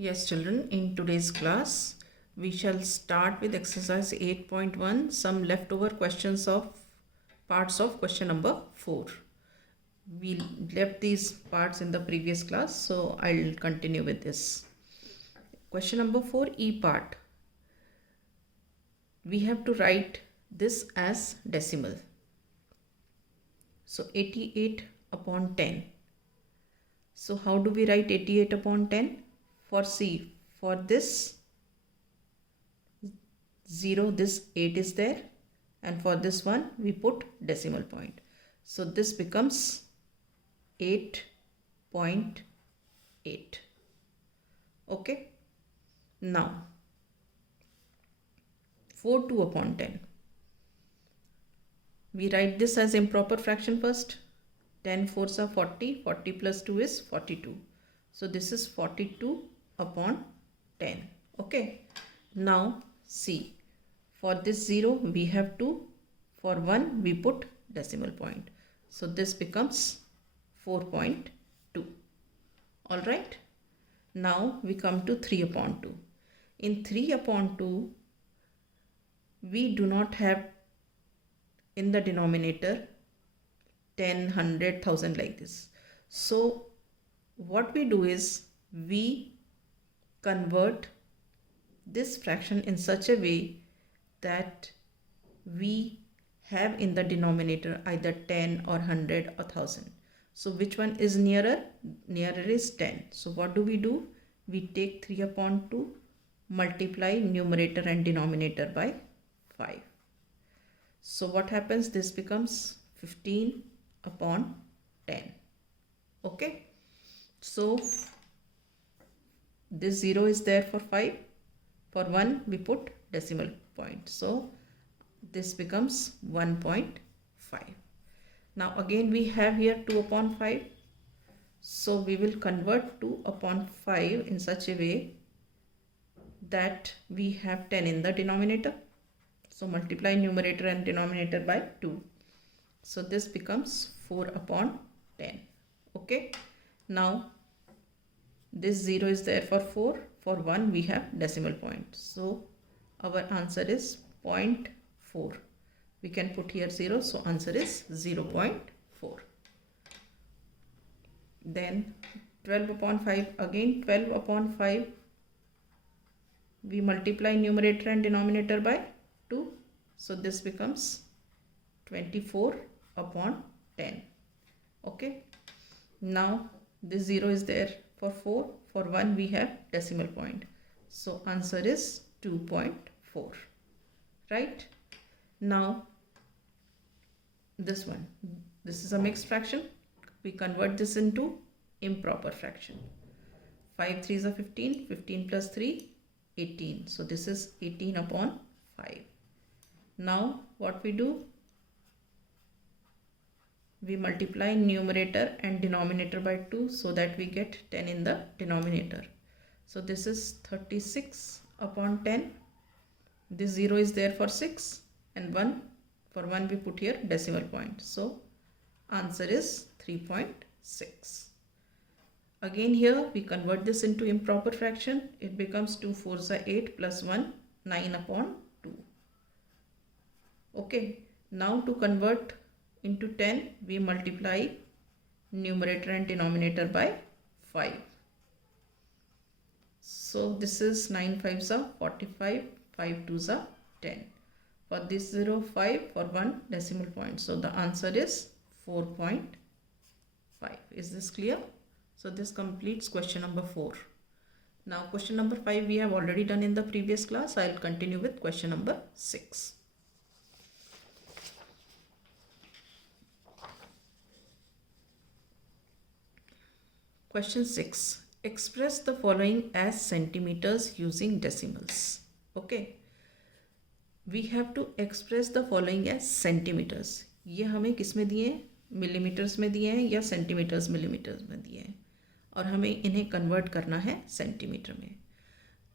Yes, children, in today's class, we shall start with exercise 8.1, some leftover questions of parts of question number 4. We left these parts in the previous class, so I'll continue with this. Question number 4, E part. We have to write this as decimal. So 88 upon 10. So how do we write 88 upon 10? For C, for this 0, this 8 is there, and for this one we put decimal point. So this becomes 8.8. Okay. Now 42 upon 10. We write this as improper fraction first. 10 fours are 40. 40 plus 2 is 42. So this is 42 upon 10. Okay. Now see. For this 0 we have 2. For 1 we put decimal point. So this becomes 4.2. Alright. Now we come to 3 upon 2. In 3 upon 2 we do not have in the denominator 10, 100, 1000 like this. So what we do is we convert this fraction in such a way that we have in the denominator either 10 or 100 or 1000. So which one is nearer? Nearer is 10. So what do? We take 3 upon 2, multiply numerator and denominator by 5. So what happens? This becomes 15 upon 10. Okay. So this 0 is there for 5. For 1 we put decimal point. So this becomes 1.5. Now again we have here 2 upon 5. So we will convert 2 upon 5 in such a way that we have 10 in the denominator. So multiply numerator and denominator by 2. So this becomes 4 upon 10. Okay. Now this 0 is there for 4. For 1 we have decimal point. So our answer is 0.4. We can put here 0. So answer is 0.4. Then 12 upon 5. Again 12 upon 5. We multiply numerator and denominator by 2. So this becomes 24 upon 10. Okay. Now this 0 is there for 4. For 1 we have decimal point. So answer is 2.4. Right. Now this one. This is a mixed fraction. We convert this into improper fraction. 5 3s are 15. 15 plus 3, 18. So this is 18 upon 5. Now what we do? We multiply numerator and denominator by 2 so that we get 10 in the denominator. So this is 36 upon 10. This 0 is there for 6 and 1. For 1 we put here decimal point. So answer is 3.6. Again here we convert this into improper fraction. It becomes 2 4s are 8 plus 1, 9 upon 2. Okay. Now to convert into 10 we multiply numerator and denominator by 5. So this is 9 5s are 45, 5 2s are 10. For this 0 5, for 1 decimal point. So the answer is 4.5. Is this clear? So this completes question number 4. Now question number 5 we have already done in the previous class. I will continue with question number 6. Question 6. Express the following as centimeters using decimals. Okay. We have to express the following as centimeters. ये हमें किस में दिए हैं? Millimetres में दिए हैं या सेंटीमीटर्स मिलीमीटर्स में दिए हैं, और हमें इन्हें कन्वर्ट करना है सेंटीमीटर में.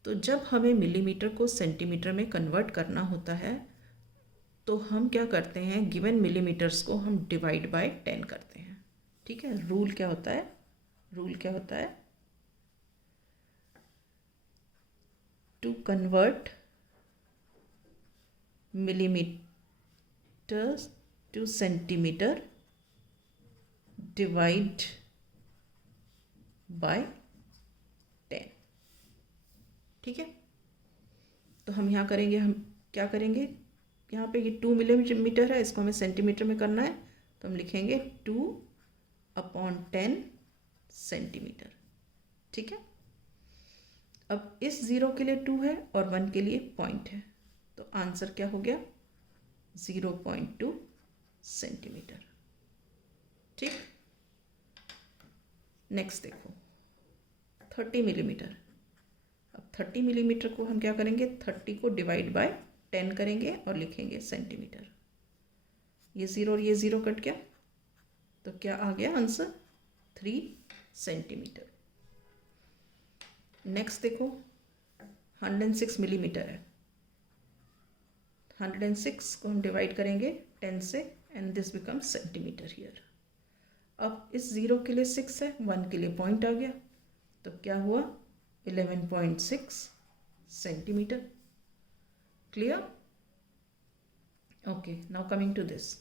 तो जब हमें मिलीमीटर को सेंटीमीटर में कन्वर्ट करना होता है तो हम क्या करते हैं? गिवन मिलीमीटर्स को हम डिवाइड बाय 10 करते हैं. ठीक है. रूल क्या होता है? to convert millimeters to centimeter, divide by 10. ठीक है, तो हम यहाँ करेंगे, हम क्या करेंगे, यहाँ पे ये 2 मिलीमीटर है, इसको हमें सेंटीमीटर में करना है, तो हम लिखेंगे 2/10 सेंटीमीटर. ठीक है, अब इस 0 के लिए 2 है और 1 के लिए पॉइंट है, तो आंसर क्या हो गया 0.2 सेंटीमीटर. ठीक, नेक्स्ट देखो 30 मिलीमीटर. अब 30 मिलीमीटर को हम क्या करेंगे, 30 को डिवाइड बाय 10 करेंगे और लिखेंगे सेंटीमीटर. ये 0 और ये 0 कट गया, तो क्या आ गया आंसर 3 सेंटीमीटर. नेक्स्ट देखो 106 मिलीमीटर है. 106 को हम डिवाइड करेंगे 10 से and this becomes centimetre here. अब इस 0 के लिए 6 है, 1 के लिए पॉइंट आ गया, तो क्या हुआ 11.6 centimetre. Clear? Okay, now coming to this.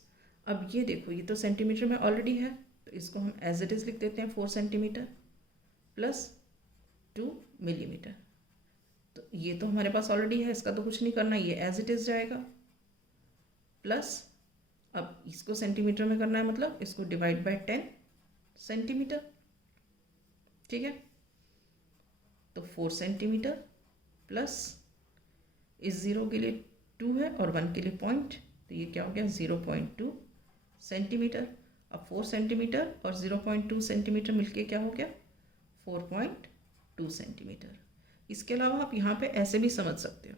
अब ये देखो, ये तो सेंटीमीटर में ऑलरेडी है, तो इसको हम एज इट इज़ लिख देते हैं 4 सेंटीमीटर प्लस 2 मिलीमीटर. तो ये तो हमारे पास ऑलरेडी है, इसका तो कुछ नहीं करना, ये एज इट इज़ जाएगा. प्लस अब इसको सेंटीमीटर में करना है, मतलब इसको डिवाइड बाय 10 सेंटीमीटर. ठीक है, तो 4 सेंटीमीटर प्लस इस 0 के लिए 2 है और 1 के लिए पॉइंट, तो ये क्या हो गया 0.2 सेंटीमीटर. अब 4 सेंटीमीटर और 0.2 सेंटीमीटर मिलके क्या हो गया 4.2 सेंटीमीटर. इसके अलावा आप यहाँ पे ऐसे भी समझ सकते हो,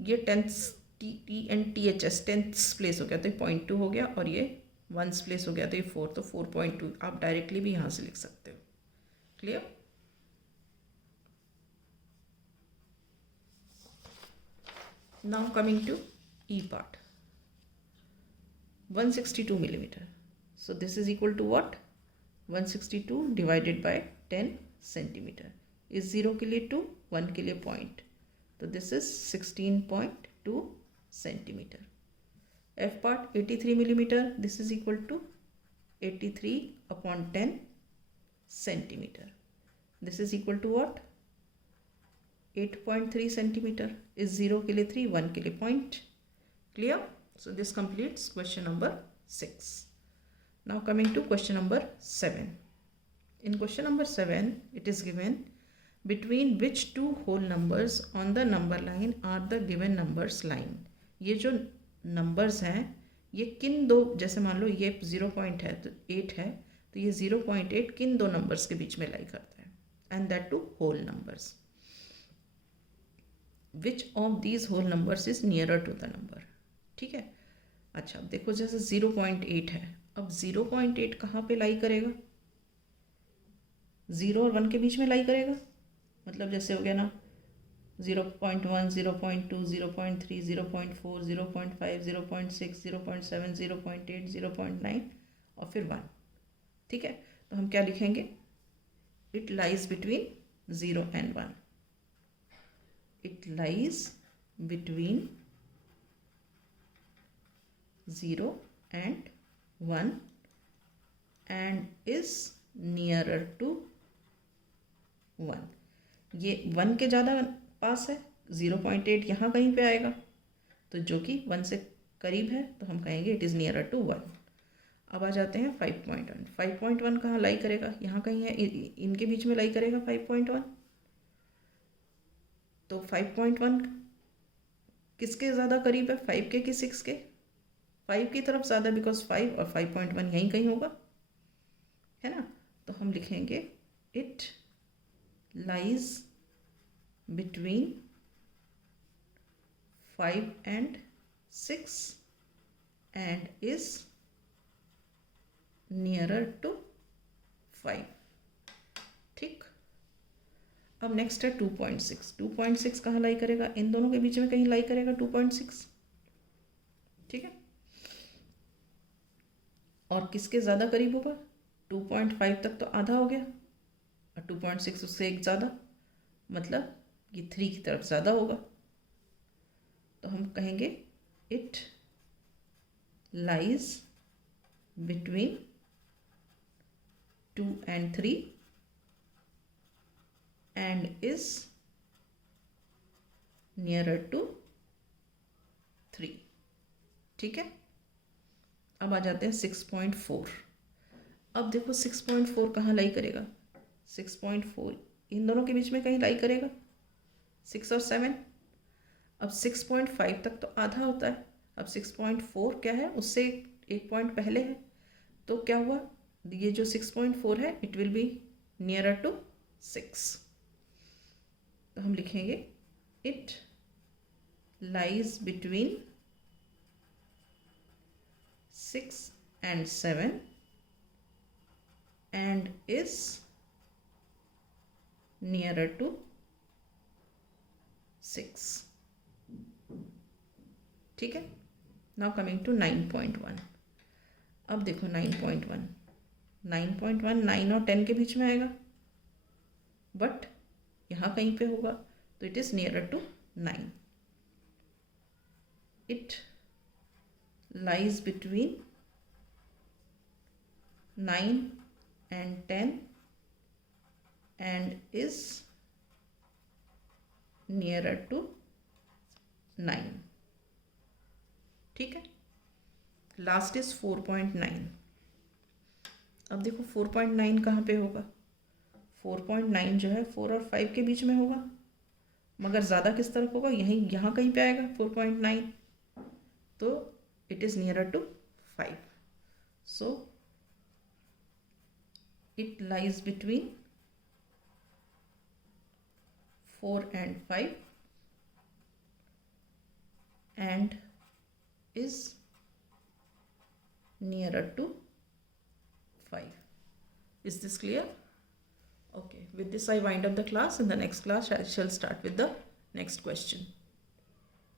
ये टेंथ्स TNTHS टेंथ्स प्लेस हो गया तो ये 0.2 हो गया, और ये 1 प्लेस हो गया तो ये 4, तो 4.2 आप डायरेक्टली भी यहाँ से लिख सकते हो. Clear? Now coming to E part. 162 millimeter. So this is equal to what? 162 divided by 10 centimeter. इस 0 के लिए 2, 1 के लिए पॉइंट, तो this is 16.2 centimetre. F part 83 millimetre, this is equal to 83/10 centimetre. This is equal to what 8.3 centimetre. इस 0 के लिए 3, 1 के लिए point. Clear? So this completes question number 6. Now coming to question number 7. In question number 7, it is given between which two whole numbers on the number line are the given numbers line. ये जो numbers हैं ये किन दो, जैसे मान लो ये 0 point है तो 8 है, तो ये 0.8 किन दो numbers के बीच में लाई करता है, and that two whole numbers. Which of these whole numbers is nearer to the number? ठीक है, अच्छा अब देखो जैसे 0.8 है, अब 0.8 कहाँ पे लाई करेगा, 0 और 1 के बीच में लाई करेगा, मतलब जैसे हो गया ना 0.1, 0.2, 0.3, 0.4, 0.5, 0.6, 0.7, 0.8, 0.9 और फिर 1. ठीक है, तो हम क्या लिखेंगे, it lies between 0 and 1. It lies between 0 and 1 and is nearer to 1. ये 1 के ज़्यादा पास है, 0.8 यहाँ कहीं पे आएगा, तो जो कि 1 से करीब है तो हम कहेंगे इट इज़ नियरर टू 1. अब आ जाते हैं 5.1. 5.1 कहाँ लाई करेगा, यहाँ कहीं है, इनके बीच में लाई करेगा 5.1. तो 5.1 किसके ज़्यादा करीब है, 5 के कि 6 के, 5 की तरफ ज़्यादा, बिकॉज 5 और 5.1 यहीं कहीं होगा, है ना. तो हम लिखेंगे it lies between 5 and 6 and is nearer to 5. ठीक, अब नेक्स्ट है 2.6. 2.6 कहाँ लाई करेगा, इन दोनों के बीच में कहीं लाई करेगा 2.6. ठीक है, और किसके ज़्यादा करीब होगा, 2.5 तक तो आधा हो गया और 2.6 उससे एक ज़्यादा, मतलब ये 3 की तरफ ज़्यादा होगा, तो हम कहेंगे it lies between 2 and 3 and is nearer to 3. ठीक है, अब आ जाते हैं 6.4. अब देखो 6.4 कहाँ लाई करेगा. 6.4 इन दोनों के बीच में कहीं लाई करेगा, 6 और 7. अब 6.5 तक तो आधा होता है. अब 6.4 क्या है, उससे एक पॉइंट पहले है, तो क्या हुआ, ये जो 6.4 है it will be nearer to 6. तो हम लिखेंगे it lies between 6 and 7 and is nearer to 6. ठीक है. Now coming to 9.1. अब देखो 9.1 9 और 10 के बीच में आएगा, बट यहाँ कहीं पे होगा, तो it is nearer to 9. It lies between 9 and 10 and is nearer to 9. ठीक है. Last is 4.9. अब देखो 4.9 कहाँ पे होगा. 4.9 जो है 4 और 5 के बीच में होगा, मगर ज़्यादा किस तरफ होगा, यहीं यहाँ कहीं पे आएगा 4.9, तो it is nearer to 5. So it lies between 4 and 5 and is nearer to 5. Is this clear? Okay, with this I wind up the class. In the next class I shall start with the next question.